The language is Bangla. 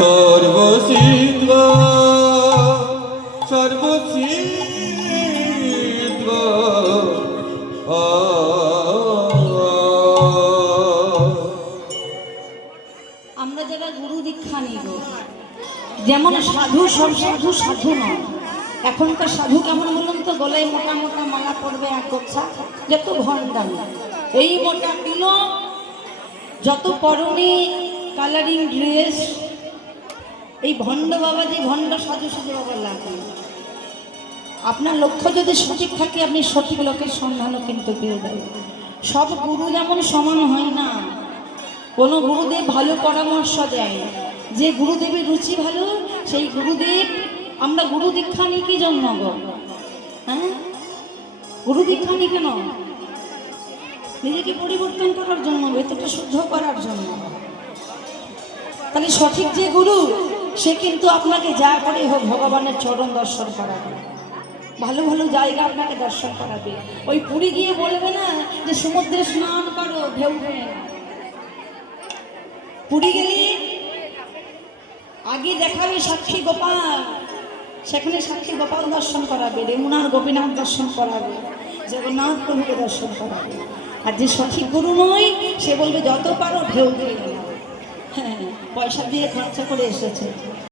সর্বসিদ্ধ সর্বসিদ্ধ আমরা যারা গুরু দীক্ষা নিব, যেমন সাধু সব সাধু সাধু নয়। এখনকার সাধু কেমন বলুন তো? গলায় মোটা মোটা মালা পড়বে, এক গোছা, যত ভণ্ডামি, এই মোটা কিলো, যত পরনে কালারিং ড্রেস, এই ভণ্ড বাবাজি ভণ্ড সাধু সাধু বাবার লাগে। আপনার লক্ষ্য যদি সঠিক থাকে, আপনি সঠিক লোকের সন্ধানও কিন্তু পেয়ে যাবেন। সব গুরু যেমন সমান হয় না। কোনো গুরুদেব ভালো পরামর্শ দেয়, যে গুরুদেবের রুচি ভালো সেই গুরুদেব। আমরা গুরু দীক্ষা নিই কি জন্য গো? হ্যাঁ, গুরু দীক্ষা নিই কেন? নিজেকে পরিবর্তন করার জন্য, ভেতরটা শুদ্ধ করার জন্য। তাহলে সঠিক যে গুরু, সে কিন্তু আপনাকে যা করে হোক ভগবানের চরণ দর্শন করাবে, ভালো ভালো জায়গা আপনাকে দর্শন করাবে। ওই পুরী গিয়ে বলবে না যে সমুদ্রে স্নান করো, ঢেউ উঠবে না। পুরী গেলে আগে দেখাবে সাক্ষী গোপাল, সেখানে সাক্ষী গোপাল দর্শন করাবে, রেমুনার গোপীনাথ দর্শন করাবে, জগন্নাথ প্রভুকে দর্শন করাবে। আর যে সঠিক গুরু নয়, সে বলবে যত পারো ঢেউ দিয়ে, হ্যাঁ, পয়সা দিয়ে খরচা করে এসেছে।